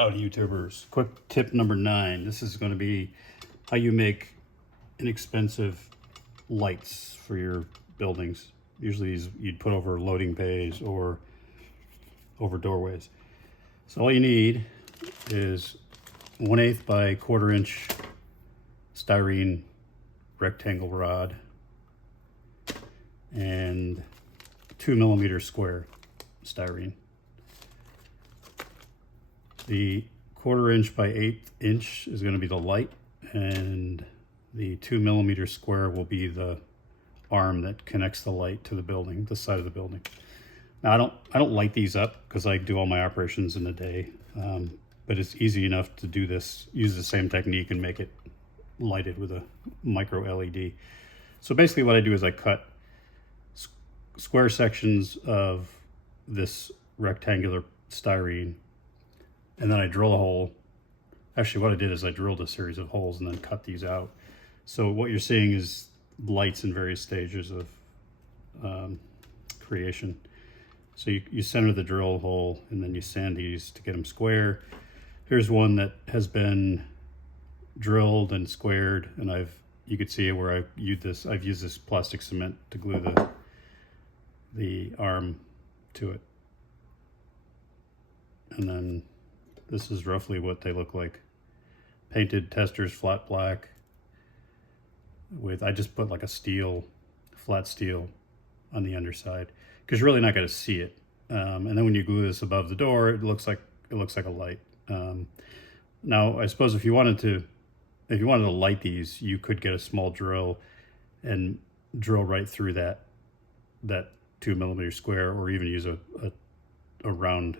Howdy YouTubers. Quick tip number 9. This is going to be how you make inexpensive lights for your buildings. Usually these you'd put over loading bays or over doorways. So all you need is 1/8 by 1/4 inch styrene rectangle rod and 2 millimeter square styrene. The 1/4 inch by 1/8 inch is going to be the light, and the 2 millimeter square will be the arm that connects the light to the building, the side of the building. Now I don't light these up because I do all my operations in a day, but it's easy enough to do this, use the same technique and make it lighted with a micro LED. So basically what I do is I cut square sections of this rectangular styrene, and then I drill a hole. Actually, what I did is I drilled a series of holes and then cut these out. So what you're seeing is lights in various stages of creation. So you center the drill hole and then you sand these to get them square. Here's one that has been drilled and squared, and you could see where I've used this plastic cement to glue the arm to it. And then this is roughly what they look like. Painted testers, flat black. I just put like a flat steel on the underside, because you're really not going to see it. And then when you glue this above the door, it looks like a light. Now, I suppose if you wanted to light these, you could get a small drill and drill right through that 2 millimeter square, or even use a round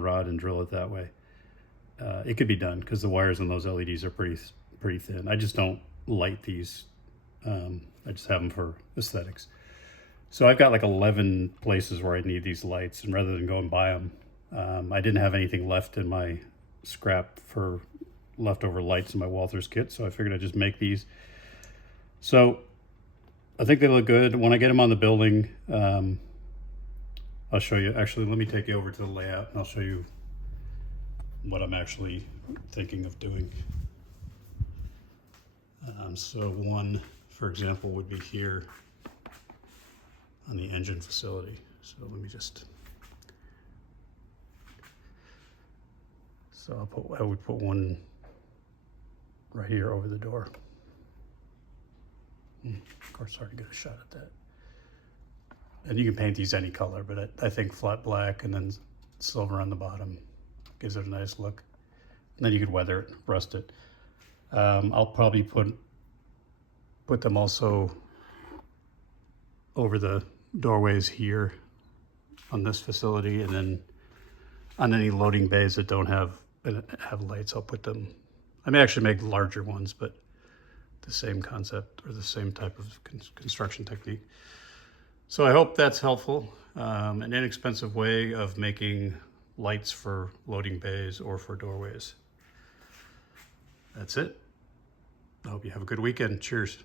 rod and drill it that way. It could be done because the wires on those LEDs are pretty thin. I just don't light these. I just have them for aesthetics. So I've got like 11 places where I need these lights, and rather than go and buy them, I didn't have anything left in my scrap for leftover lights in my Walthers kit, so I figured I'd just make these. So I think they look good. When I get them on the building, I'll show you. Actually, let me take you over to the layout and I'll show you what I'm actually thinking of doing. So one, for example, would be here on the engine facility. So let me just, I would put one right here over the door. Of course, it's hard to get a shot at that. And you can paint these any color, but I think flat black and then silver on the bottom gives it a nice look. And then you could weather it, rust it. I'll probably put them also over the doorways here on this facility, and then on any loading bays that don't have lights, I'll put them. I may actually make larger ones, but the same concept or the same type of construction technique. So I hope that's helpful. An inexpensive way of making lights for loading bays or for doorways. That's it. I hope you have a good weekend. Cheers.